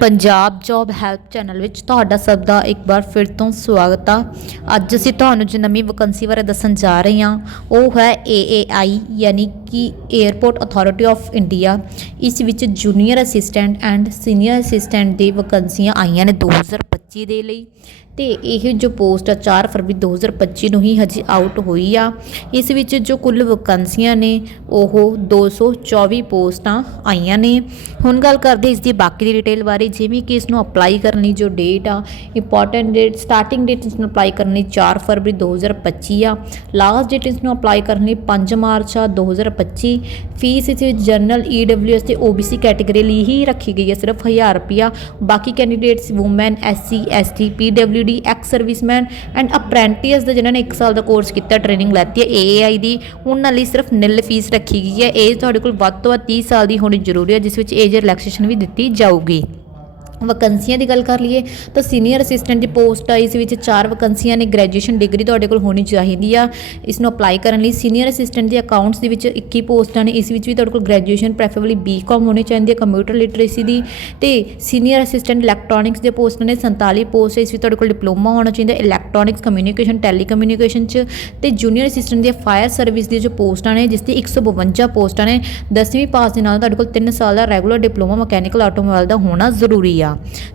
Punjab job help channel ਵਿੱਚ ਤੁਹਾਡਾ ਸਭ ਦਾ ਇੱਕ ਵਾਰ ਫਿਰ ਤੋਂ ਸਵਾਗਤ ਆ। ਅੱਜ ਅਸੀਂ ਤੁਹਾਨੂੰ ਜੋ ਨਵੀਂ ਵੈਕੰਸੀ ਬਾਰੇ ਦੱਸਣ ਜਾ ਰਹੇ ਹਾਂ, ਉਹ ਹੈ AAI ਯਾਨੀ ਕਿ 에ਅਰਪੋਰਟ ਅਥਾਰਟੀ ਆਫ ਇੰਡੀਆ ਇਸ ਵਿੱਚ junior assistant and senior assistant ਦੀ ਵੈਕੰਸੀਆਂ ਆਈਆਂ ਨੇ 2025 ਦੇ ਲਈ। ਤੇ ਇਹ ਜੋ ਪੋਸਟ ਆ 4 ਫਰਵਰੀ 2025 ਨੂੰ ਹੀ ਹਜੇ ਆਊਟ ਹੋਈ ਆ। ਇਸ ਵਿੱਚ ਜੋ ਕੁੱਲ ਵੈਕੰਸੀਆਂ ਨੇ, ਉਹ 224 ਪੋਸਟਾਂ ਆਈਆਂ ਨੇ। ਹੁਣ ਗੱਲ ਕਰਦੇ ਇਸ ਦੀ ਬਾਕੀ ਦੀ ਡਿਟੇਲ ਬਾਰੇ, ਜਿਵੇਂ ਕਿ ਇਸ ਨੂੰ ਅਪਲਾਈ ਕਰਨ ਲਈ ਜੋ ਡੇਟ ਆ ਇੰਪੋਰਟੈਂਟ ਡੇਟ ਸਟਾਰਟਿੰਗ ਡੇਟ ਇਸ ਨੂੰ ਅਪਲਾਈ ਕਰਨ ਲਈ 4 ਫਰਵਰੀ 2025 ਆ। ਲਾਸਟ ਡੇਟ ਇਸ ਨੂੰ ਅਪਲਾਈ ਕਰਨ ਲਈ 5 ਮਾਰਚ ਆ 2025 ਫੀਸ ਇਸ ਵਿੱਚ ਜਨਰਲ ਈਡਬਲਯੂਐਸ ਤੇ ਓਬੀਸੀ ਕੈਟਾਗਰੀ ਲਈ ਹੀ ਰੱਖੀ ਗਈ ਹੈ ਸਿਰਫ 1000 ਰੁਪਿਆ ਬਾਕੀ candidates women SC ST PWD ex serviceman and apprentice ਦਾ ਜਿਨ੍ਹਾਂ ਨੇ 1 ਸਾਲ ਦਾ ਕੋਰਸ ਕੀਤਾ, ਟ੍ਰੇਨਿੰਗ ਲੈਤੀ ਹੈ ਏਏਆਈ ਦੀ। ਉਹਨਾਂ ਲਈ ਸਿਰਫ ਨਿਲ ਫੀਸ ਰੱਖੀ ਗਈ ਹੈ। ਏਜ ਤੁਹਾਡੇ ਕੋਲ ਵੱਧ ਤੋਂ ਵੱਧ 30 ਸਾਲ ਦੀ ਹੋਣੀ ਜ਼ਰੂਰੀ ਹੈ, ਜਿਸ ਵਿੱਚ ਏਜ ਰਿਲੈਕਸੇਸ਼ਨ ਵੀ ਦਿੱਤੀ ਜਾਊਗੀ। ਵੈਕੈਂਸੀਆਂ ਦੀ ਗੱਲ ਕਰ ਲਈਏ, ਤਾਂ ਸੀਨੀਅਰ ਅਸਿਸਟੈਂਟ ਦੀ ਪੋਸਟ ਆ ਇਸ ਵਿੱਚ ਚਾਰ ਵੈਕੰਸੀਆਂ ਨੇ ਗ੍ਰੈਜੂਏਸ਼ਨ ਡਿਗਰੀ ਤੁਹਾਡੇ ਕੋਲ ਹੋਣੀ ਚਾਹੀਦੀ ਆ। ਇਸ ਨੂੰ ਅਪਲਾਈ ਕਰਨ ਲਈ ਸੀਨੀਅਰ ਅਸਿਸਟੈਂਟ ਦੀ ਅਕਾਊਂਟਸ ਦੇ ਵਿੱਚ 21 ਪੋਸਟਾਂ ਨੇ, ਇਸ ਵਿੱਚ ਵੀ ਤੁਹਾਡੇ ਕੋਲ ਗ੍ਰੈਜੂਏਸ਼ਨ ਪ੍ਰੈਫਰੇਬਲੀ ਬੀਕਾਮ ਹੋਣੀ ਚਾਹੀਦੀ ਹੈ ਕੰਪਿਊਟਰ ਲਿਟਰੇਸੀ ਦੀ। ਤੇ ਸੀਨੀਅਰ ਅਸਿਸਟੈਂਟ ਇਲੈਕਟ੍ਰੋਨਿਕਸ ਦੇ ਪੋਸਟ ਨੇ 47 ਪੋਸਟ ਇਸ ਵਿੱਚ ਤੁਹਾਡੇ ਕੋਲ ਡਿਪਲੋਮਾ ਹੋਣਾ ਚਾਹੀਦਾ ਇਲੈਕਟ੍ਰੋਨਿਕਸ ਕਮਿਊਨੀਕੇਸ਼ਨ ਟੈਲੀਕਮਿਊਨੀਕੇਸ਼ਨ ਚ। ਤੇ ਜੂਨੀਅਰ ਅਸਿਸਟੈਂਟ ਦੀ ਫਾਇਰ ਸਰਵਿਸ ਦੀ ਜੋ ਪੋਸਟਾਂ ਨੇ, ਜਿਸ ਦੀ 152 ਪੋਸਟਾਂ ਨੇ 10ਵੀਂ ਪਾਸ ਦੇ ਨਾਲ ਤੁਹਾਡੇ ਕੋਲ 3 ਸਾਲ ਦਾ ਰੈਗੂਲਰ ਡਿਪਲੋਮਾ ਮਕੈਨੀਕਲ ਆਟੋਮੋਬਾਈਲ ਦਾ ਹੋਣਾ ਜ਼ਰੂਰੀ ਆ।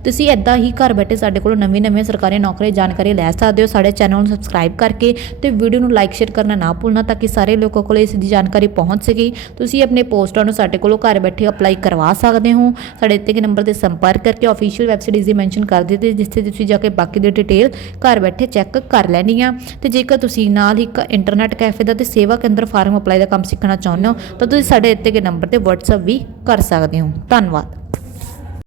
ਤੁਸੀਂ ਇਦਾਂ ਹੀ ਘਰ ਬੈਠੇ ਸਾਡੇ ਕੋਲੋਂ ਨਵੀਂ ਨਵੀਆਂ ਸਰਕਾਰੀ ਨੌਕਰੀ ਜਾਣਕਾਰੀ ਲੈ ਸਕਦੇ ਹੋ। ਸਾਡੇ ਚੈਨਲ ਨੂੰ ਸਬਸਕ੍ਰਾਈਬ ਕਰਕੇ ਤੇ ਵੀਡੀਓ ਨੂੰ ਲਾਈਕ ਸ਼ੇਅਰ ਕਰਨਾ ਨਾ ਭੁੱਲਣਾ ਤਾਂ ਕਿ ਸਾਰੇ ਲੋਕਾਂ ਕੋਲ ਇਸ ਦੀ ਜਾਣਕਾਰੀ ਪਹੁੰਚ ਸਕੇ। ਤੁਸੀਂ ਆਪਣੇ ਪੋਸਟਾਂ ਨੂੰ ਸਾਡੇ ਕੋਲੋਂ ਘਰ ਬੈਠੇ ਅਪਲਾਈ ਕਰਵਾ ਸਕਦੇ ਹੋ। ਸਾਡੇ ਦਿੱਤੇ ਗਏ ਨੰਬਰ ਤੇ ਸੰਪਰਕ ਕਰਕੇ ਅਫੀਸ਼ੀਅਲ ਵੈਬਸਾਈਟ ਇਸ ਦੀ ਮੈਂਸ਼ਨ ਕਰ ਦਿੱਤੀ, ਜਿੱਥੇ ਤੁਸੀਂ ਜਾ ਕੇ ਬਾਕੀ ਦੀ ਡਿਟੇਲ ਘਰ ਬੈਠੇ ਚੈੱਕ ਕਰ ਲੈਣੀ ਆ। ਤੇ ਜੇਕਰ ਤੁਸੀਂ ਨਾਲ ਹੀ ਇੱਕ ਇੰਟਰਨੈਟ ਕੈਫੇ ਦਾ ਤੇ ਸੇਵਾ ਕੇਂਦਰ ਫਾਰਮ ਅਪਲਾਈ ਦਾ ਕੰਮ ਸਿੱਖਣਾ ਚਾਹੁੰਦੇ ਹੋ, ਤਾਂ ਤੁਸੀਂ ਸਾਡੇ ਦਿੱਤੇ ਗਏ ਨੰਬਰ ਤੇ WhatsApp ਵੀ ਕਰ ਸਕਦੇ ਹੋ। ਧੰਨਵਾਦ।